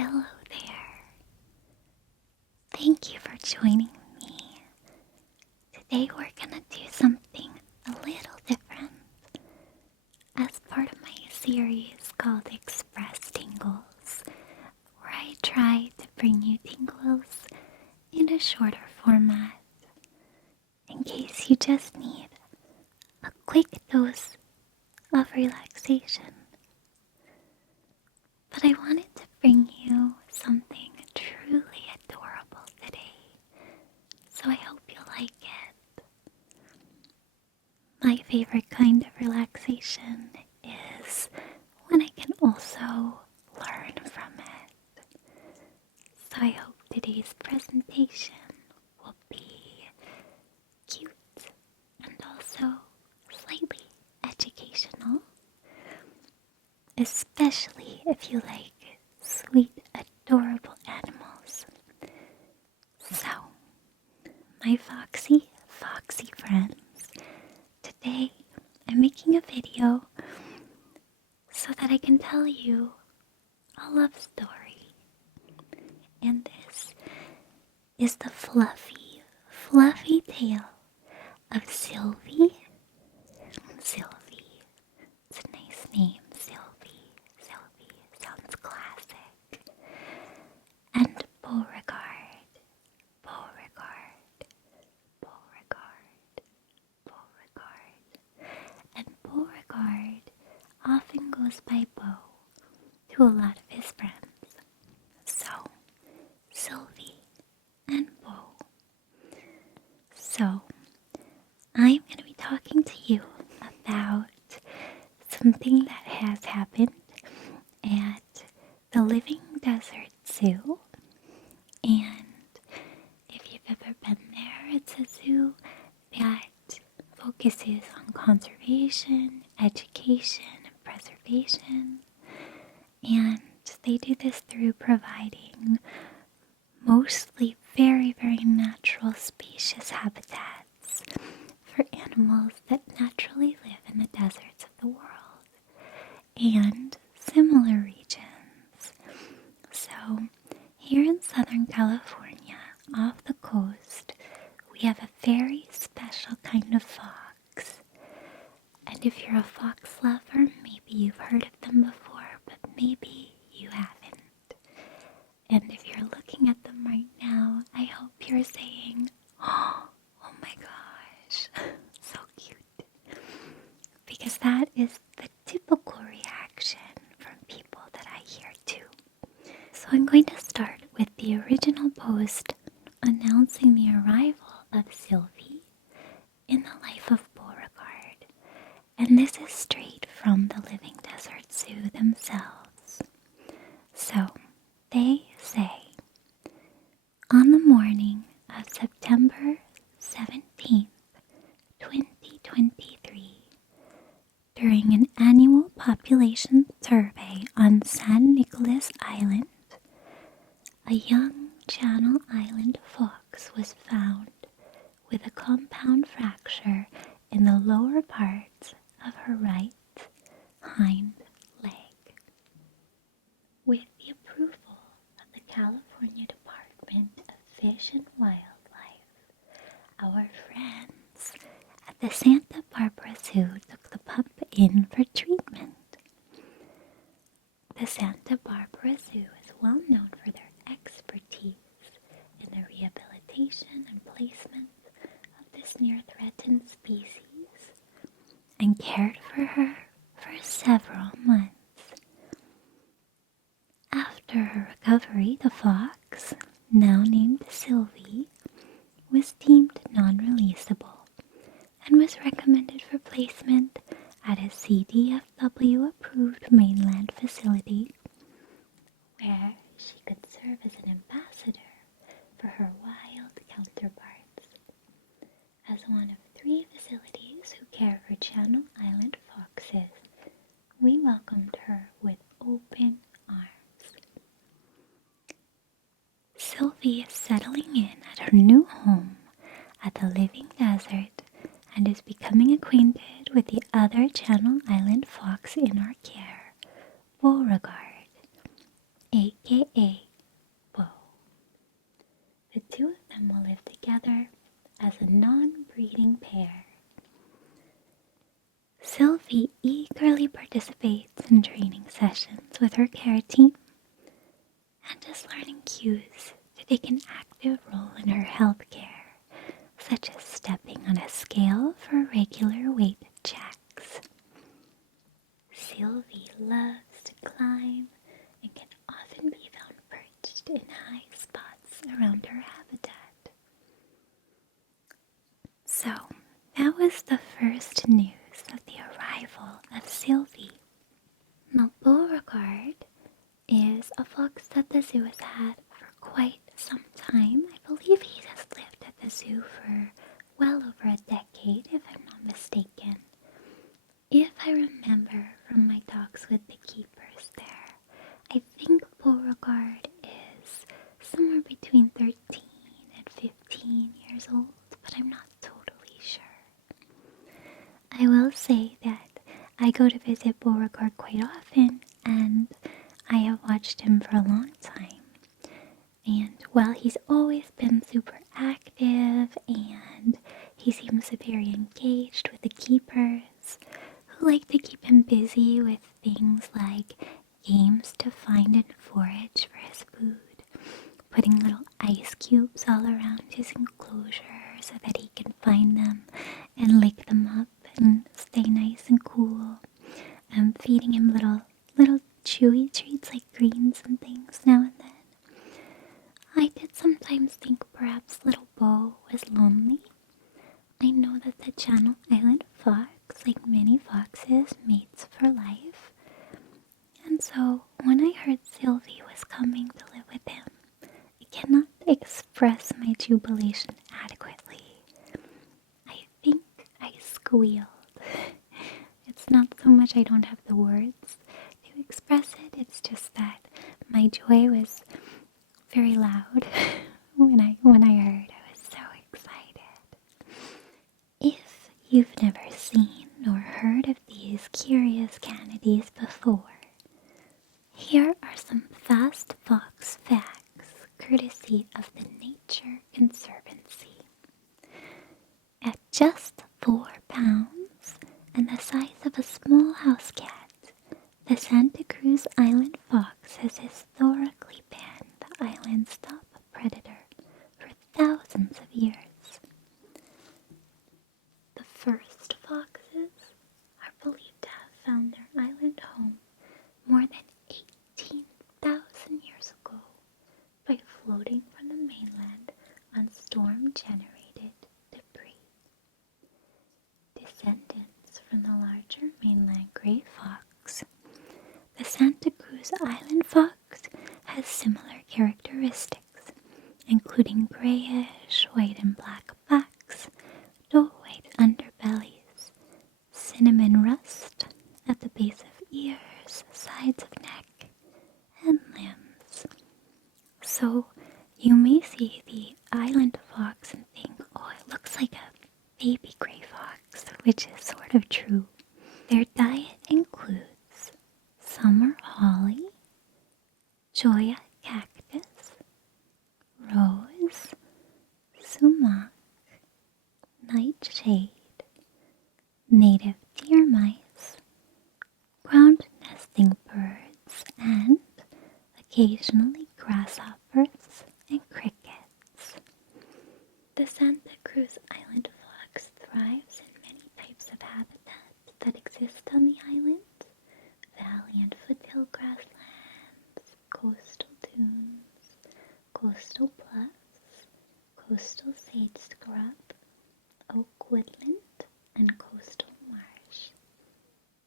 Hello there. Thank you for joining me. Today we're gonna do something a little different as part of my series called Express Tingles, where I try to bring you tingles in a shorter format in case you just need a quick dose of relaxation. But I wanted to bring you something truly adorable today, so I hope you like it. My favorite kind of relaxation is when I can also learn from it. So I hope today's presentation will be cute and also slightly educational, especially if you like sweet, adorable animals. So, my foxy friends, today I'm making a video so that I can tell you a love story. And this is the fluffy tale of Sylvie. Sylvie. It's a nice name, Sylvie. Sylvie sounds classic. And Beauregard. Beauregard. Beauregard. Beauregard. And Beauregard often goes by Beau to a lot of his friends. So, Sylvie and Beau. So, I'm going to be talking to you about something that has happened at the Living Desert Zoo. And if you've ever been there, it's a zoo that focuses on conservation, education, and preservation. And they do this through providing mostly very, very natural spacious habitats for animals that naturally live in the deserts of the world and similar regions. So here in Southern California, off the coast, we have a very special kind of fox. And if you're a fox lover, maybe you've heard of them before, but maybe you haven't. And if you're looking at them right now, I hope you're saying, oh my gosh, so cute. Because that is the typical reaction from people that I hear too. So I'm going to start with the original post announcing the arrival of Sylvie in the life of Beauregard. And this is straight from the Living Desert Zoo themselves. So, they say, on the morning of September 17th, 2023, during an annual population survey on San Nicolas Island, a young Channel Island fox was found with a compound fracture in the lower parts of her right hind leg. With the approval of the California Department of Fish and Wildlife, our friends at the Santa Barbara Zoo took the pup in for treatment. The Santa Barbara Zoo is well known for their expertise in the rehabilitation and placement of this near-threatened species and cared for her for several months. After her recovery, the fox, now named Sylvie, was deemed non-releasable and was recommended for placement at a CDFW-approved mainland facility where she could serve as an ambassador for her wild counterparts. As one of 3 facilities who care for Channel Island foxes, we welcomed her with open arms. Sylvie is settling in at her new home at the Living Desert and is becoming acquainted with the other Channel Island fox in our care, Beauregard, aka Bo. The two of them will live together as a non-breeding pair. Sylvie eagerly participates in training sessions with her care team and is learning cues to take an active role in her health care, such as stepping on a scale for regular weight checks. Sylvie loves to climb and can often be found perched in high spots around her habitat. So, that was the first news of the arrival of Sylvie. Now, Beauregard is a fox that the zoo has had for quite some time. I believe he has lived at the zoo for well over a decade, if I'm not mistaken. If I remember from my talks with the keepers there, I think Beauregard is somewhere between 13 and 15 years old, but I'm not totally sure. I will say that I go to visit Beauregard quite often, and I have watched him for a long time. And while he's always been super active and he seems very engaged with the keepers, who like to keep him busy with things like games to find and forage for his food, putting little ice cubes all around his enclosure so that he can find them and lick them up and stay nice and cool, and feeding him little chewy treats like greens and things now and then. I did sometimes think perhaps little Bo was lonely. I know that the Channel Island fox, like many foxes, mates for life. And so when I heard Sylvie was coming to live with him, I cannot express my jubilation adequately. I think I squealed. It's not so much I don't have the words to express it, it's just that my joy was very loud when I heard. I was so excited. If you've never seen or heard of these curious Canadies before, here are some fast fox facts courtesy of the Nature Conservancy. At just 4 pounds and the size of a small house cat, the Santa Cruz Island fox has historically been the island's top predator for thousands of years. The first foxes are believed to have found their island home more than 18,000 years ago by floating from the mainland on storm-generated debris. Descendants from the larger mainland gray fox, the Santa Cruz Island fox has similar characteristics, including grayish, white and black backs, dull white underbellies, cinnamon rust at the base of ears, sides of neck, and limbs. So you may see the island fox and think, oh, it looks like a baby gray fox, which is sort of true. Their diet includes summer holly, Joya cactus, rose, sumac, nightshade, native deer mice, ground nesting birds, and occasionally grasshoppers and crickets. The Santa Cruz Island fox thrives in many types of habitats that exist on the island: valley and foothill grasslands, coastal dunes, coastal bluffs, coastal sage scrub, oak woodland, and coastal marsh.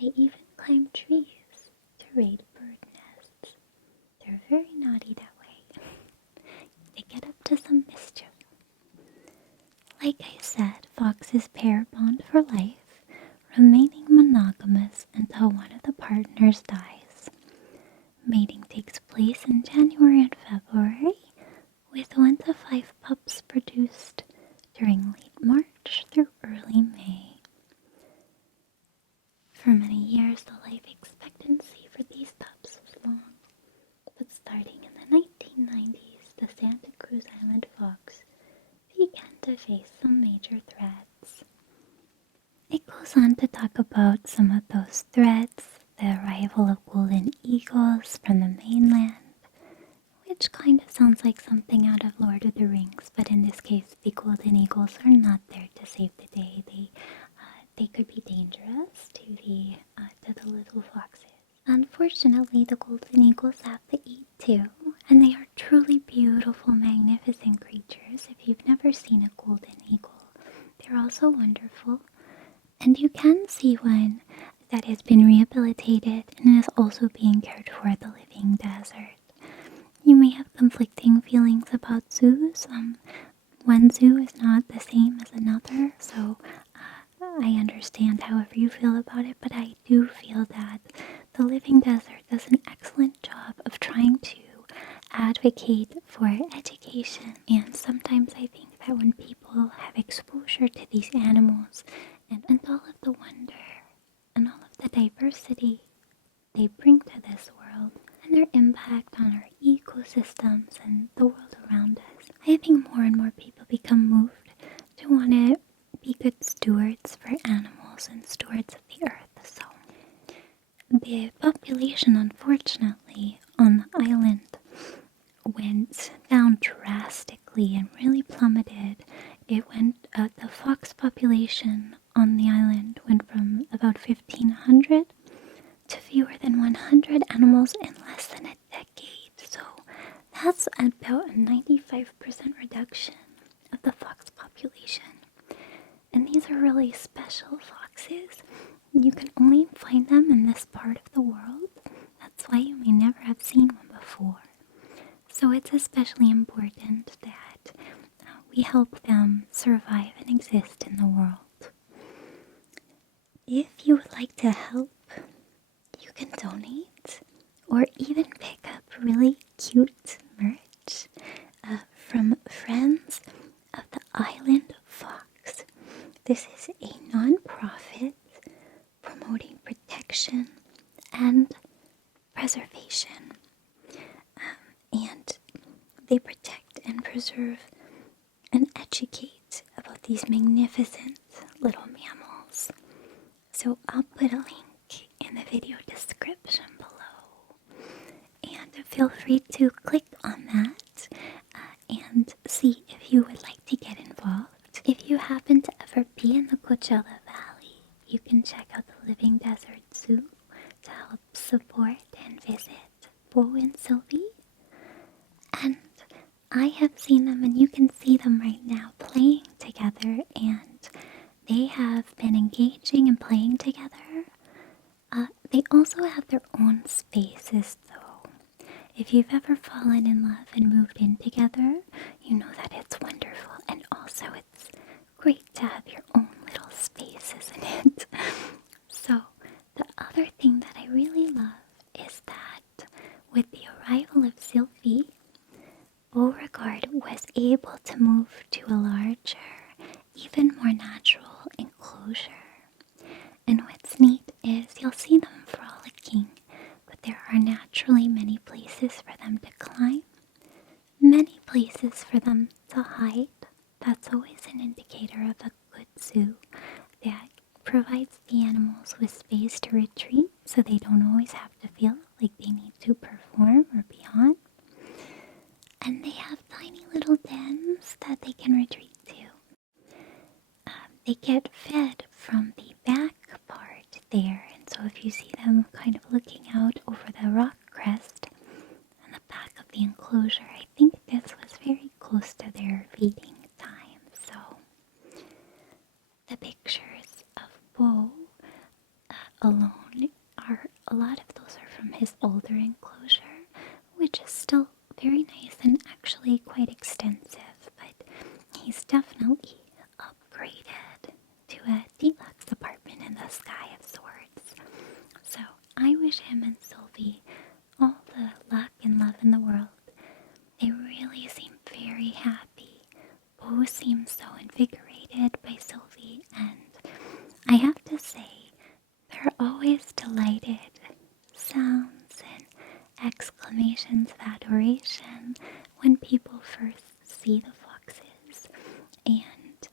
They even climb trees to raid bird nests. They're very naughty that way. They get up to some mischief. Like I said, foxes pair bond for life, remaining monogamous until one of the partners dies. Mating takes place in January and February, with 1 to 5 pups produced during late March through early May. For many years, the life expectancy for these pups was long, but starting face some major threats. It goes on to talk about some of those threats, the arrival of golden eagles from the mainland, which kind of sounds like something out of Lord of the Rings, but in this case, the golden eagles are not there to save the day. They could be dangerous to the little foxes. Unfortunately, the golden eagles have to eat too, and they are truly beautiful, magnificent creatures. If you've never seen a golden eagle, they're also wonderful. And you can see one that has been rehabilitated and is also being cared for at the living desert. You may have conflicting feelings about zoos. One zoo is not the same as another, so I understand however you feel about it, but I do feel that the living desert does an excellent job of trying to advocate for education. And sometimes I think that when people have exposure to these animals and all of the wonder and all of the diversity they bring to this world and their impact on our ecosystems and the world around us, I think more and more people become moved to want to be good stewards for animals and stewards of the earth. So the population, unfortunately, on the island went down drastically and really plummeted. The fox population on the island went from about 1,500 to fewer than 100 animals in less than a decade. So that's about a 95% reduction of the fox population. And these are really special foxes. You can only find them in this part of the world. That's why you may never have seen one before. So it's especially important that we help them survive and exist in the world. If you would like to help, you can donate or even pick up really cute merch from Friends of the Island Fox. This is a non-profit promoting protection and preservation. And they protect and preserve and educate about these magnificent little mammals. So I'll put a link in the video description below. And feel free to click on that and see if you would like to get involved. If you happen to ever be in the Coachella Valley, you can check out the Living Desert Zoo to help support and visit Bo and Sylvie. And I have seen them, and you can see them right now playing together, and they have been engaging and playing together. They also have their own spaces, though. If you've ever fallen in love and moved in together, you know that it's wonderful, and also it's great to have your own little space, isn't it? So, the other thing that I really love is that with the arrival of Sylvie, Beauregard was able to move to a larger, even more natural enclosure. And what's neat is you'll see them frolicking, but there are naturally many places for them to climb, many places for them to hide. That's always an indicator of a good zoo that provides the animals with space to retreat so they don't always have to feel like they need to perform or be on. And they have tiny little dens that they can retreat to. They get fed from the back part there, and so if you see them kind of looking out over the rock crest on the back of the enclosure, I think this was very close to their feeding time. So the pictures of Bo alone a lot of those are from his older enclosure, which is still very nice and actually quite extensive, but he's definitely upgraded to a deluxe apartment in the sky of sorts. So I wish him and Sylvie all the luck and love in the world. They really seem very happy. Bo seems so invigorated by Sylvie, and I have to say, they're always delighted sounds and exclamations of adoration when people first see the foxes. And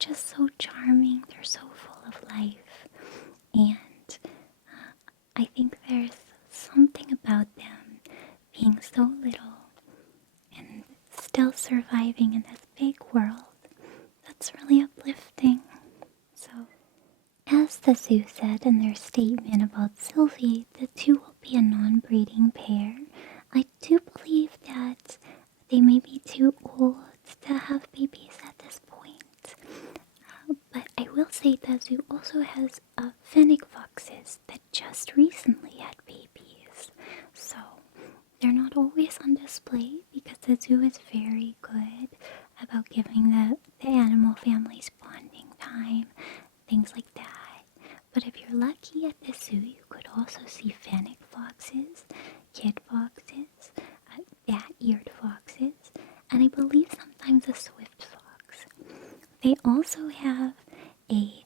just so charming. They're so full of life. And I think there's something about them being so little and still surviving in this big world that's really uplifting. So, as the zoo said in their statement about Sylvie, the two will be a non-breeding pair. I do believe that they may be too old to have babies at this point. But I will say the zoo also has fennec foxes that just recently had babies. So they're not always on display because the zoo is very good about giving the animal families bonding time, things like that. But if you're lucky at the zoo, you could also see fennec foxes, kid foxes, bat-eared foxes, and I believe sometimes a swift fox. They also have a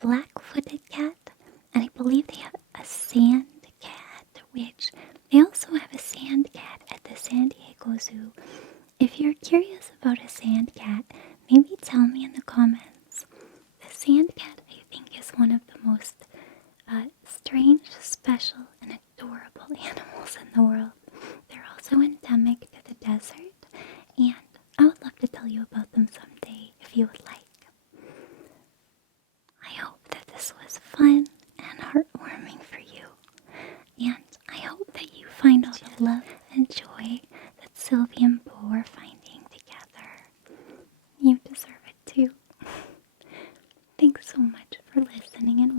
black-footed cat, and I believe they have a sand cat, which they also have a sand cat at the San Diego Zoo. If you're curious about a sand cat, maybe tell me in the comments. The sand cat, I think, is one of the most strange, special, and adorable animals in the world. They're also endemic to the desert, and I would love to tell you about them someday if you would like. I hope that this was fun and heartwarming for you, and I hope that you find all the love and joy that Sylvie and Bo are finding together. You deserve it too. Thanks so much for listening, and